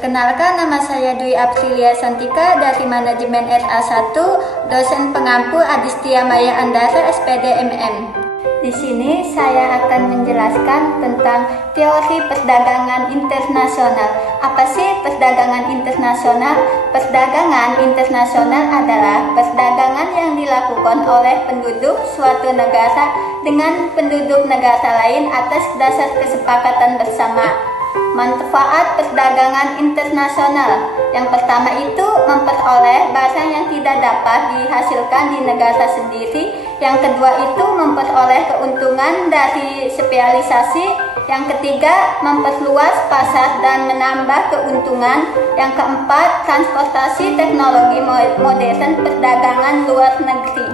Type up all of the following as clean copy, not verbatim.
Perkenalkan, nama saya Dwi Aprilia Santika dari Manajemen SA1, dosen pengampu Adistia Maya Andara SPD MM. Di sini saya akan menjelaskan tentang teori perdagangan internasional. Apa sih perdagangan internasional? Perdagangan internasional adalah perdagangan yang dilakukan oleh penduduk suatu negara dengan penduduk negara lain atas dasar kesepakatan bersama. Manfaat perdagangan internasional. Yang pertama itu memperoleh barang yang tidak dapat dihasilkan di negara sendiri. Yang kedua itu memperoleh keuntungan dari spesialisasi. Yang ketiga memperluas pasar dan menambah keuntungan. Yang keempat transportasi teknologi modern perdagangan luar negeri.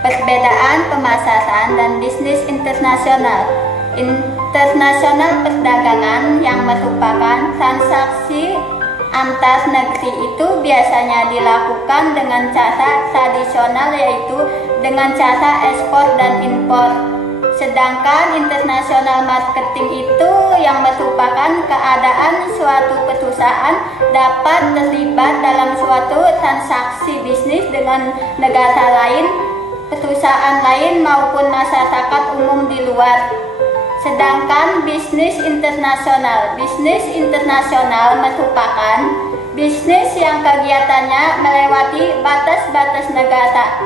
Perbedaan pemasaran dan bisnis internasional. Internasional perdagangan yang merupakan transaksi antar negeri itu biasanya dilakukan dengan cara tradisional, yaitu dengan cara ekspor dan impor. Sedangkan internasional marketing itu yang merupakan keadaan suatu perusahaan dapat terlibat dalam suatu transaksi bisnis dengan negara lain, perusahaan lain maupun masyarakat umum di luar. Sedangkan bisnis internasional merupakan bisnis yang kegiatannya melewati batas-batas negara.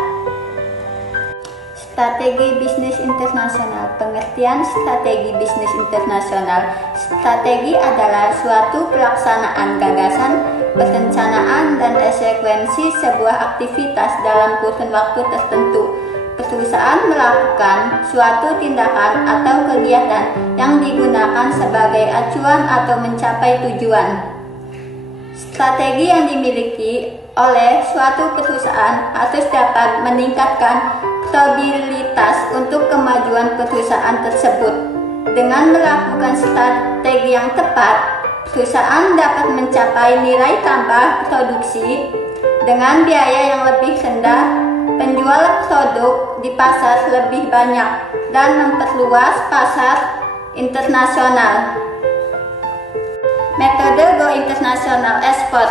Strategi bisnis internasional. Pengertian strategi bisnis internasional. Strategi adalah suatu pelaksanaan gagasan, perencanaan, dan konsekuensi sebuah aktivitas dalam kurun waktu tertentu. Perusahaan melakukan suatu tindakan atau kegiatan yang digunakan sebagai acuan atau mencapai tujuan. Strategi yang dimiliki oleh suatu perusahaan harus dapat meningkatkan probabilitas untuk kemajuan perusahaan tersebut. Dengan melakukan strategi yang tepat, perusahaan dapat mencapai nilai tambah produksi dengan biaya yang lebih rendah, penjual produk di pasar lebih banyak, dan memperluas pasar internasional. Metode go internasional ekspor.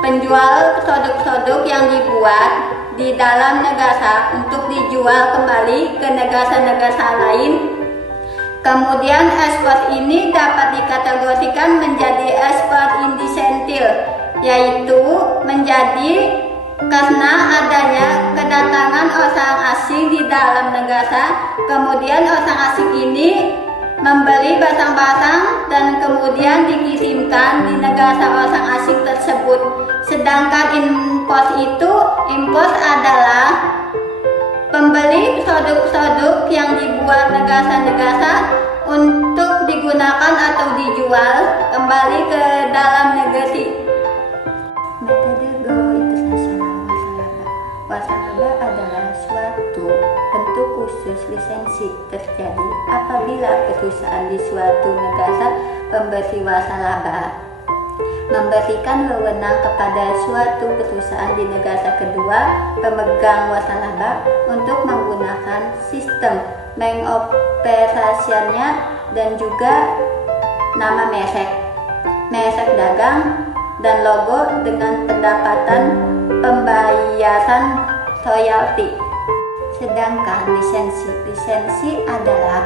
Penjual produk-produk yang dibuat di dalam negara untuk dijual kembali ke negara-negara lain. Kemudian ekspor ini dapat dikategorikan menjadi ekspor insentif, yaitu menjadi karena adanya kedatangan orang asing di dalam negara, kemudian orang asing ini membeli barang-barang dan kemudian dikirimkan di negara orang asing tersebut. Sedangkan impor adalah pembeli produk-produk yang dibuat negara-negara untuk digunakan atau dijual kembali ke dalam negeri. Metode go internasional wasaraba. Wasaraba adalah suatu bentuk khusus lisensi terjadi apabila perusahaan di suatu negara memberi wasaraba, memberikan wewenang kepada suatu perusahaan di negara kedua pemegang wasaraba untuk menggunakan sistem mengoperasikannya dan juga nama merek dagang, dan logo dengan pendapatan pembayaran royalti. Sedangkan lisensi adalah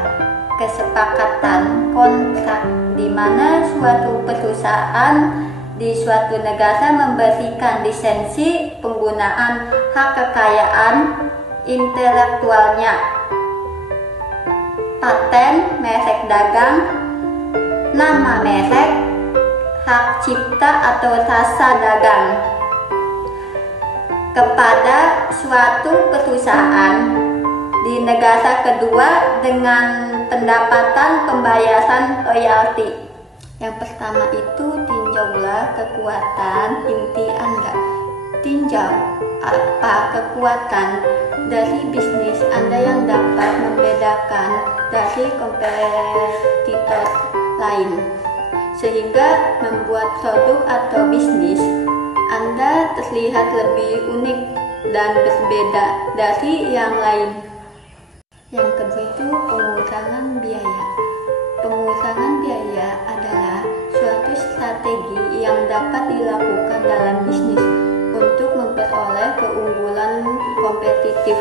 kesepakatan kontrak di mana suatu perusahaan di suatu negara memberikan lisensi penggunaan hak kekayaan intelektualnya, paten, merek dagang, nama merek, hak cipta atau rasa dagang kepada suatu perusahaan di negara kedua dengan pendapatan pembayaran royalti. Yang pertama itu tinjaulah kekuatan inti Anda. Tinjau apa kekuatan dari bisnis Anda yang dapat membedakan dari kompetitor lain, sehingga membuat produk atau bisnis Anda terlihat lebih unik dan berbeda dari yang lain. Yang kedua itu pengurangan biaya. Pengurangan biaya adalah suatu strategi strategi yang dapat dilakukan dalam bisnis untuk memperoleh keunggulan kompetitif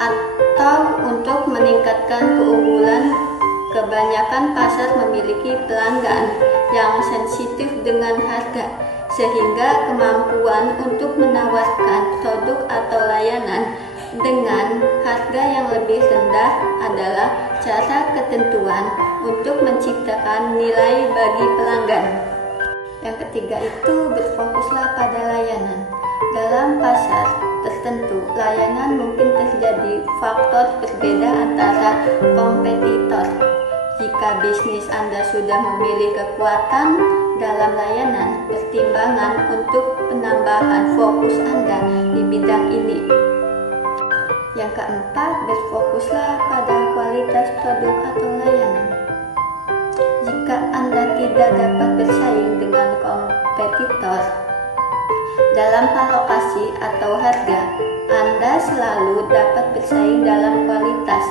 atau untuk meningkatkan keunggulan. Kebanyakan pasar memiliki pelanggan yang sensitif dengan harga, sehingga kemampuan untuk menawarkan produk atau layanan dengan harga yang lebih rendah adalah cara ketentuan untuk menciptakan nilai bagi pelanggan. Yang ketiga itu berfokuslah pada layanan. Dalam pasar tertentu, layanan mungkin terjadi faktor berbeda antara kompetitor. Jika bisnis Anda sudah memiliki kekuatan dalam layanan, pertimbangan untuk penambahan fokus Anda di bidang ini. Yang keempat, berfokuslah pada kualitas produk atau layanan. Jika Anda tidak dapat bersaing dengan kompetitor dalam alokasi atau harga, Anda selalu dapat bersaing dalam kualitas.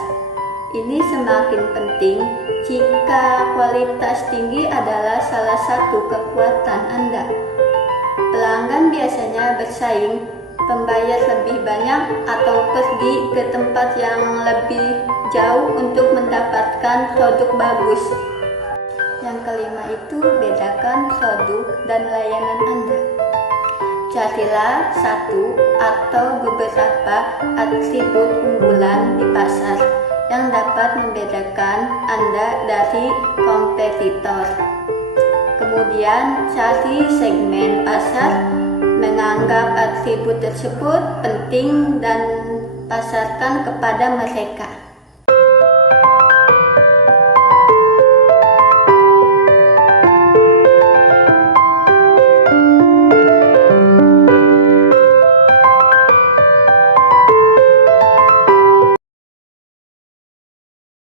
Ini semakin penting jika kualitas tinggi adalah salah satu kekuatan Anda. Pelanggan biasanya bersaing, pembayar lebih banyak, atau pergi ke tempat yang lebih jauh untuk mendapatkan produk bagus. Yang kelima itu bedakan produk dan layanan Anda. Carilah satu atau beberapa atribut unggulan di pasar yang dapat membedakan Anda dari kompetitor. Kemudian cari segmen pasar, menganggap atribut tersebut penting dan pasarkan kepada mereka.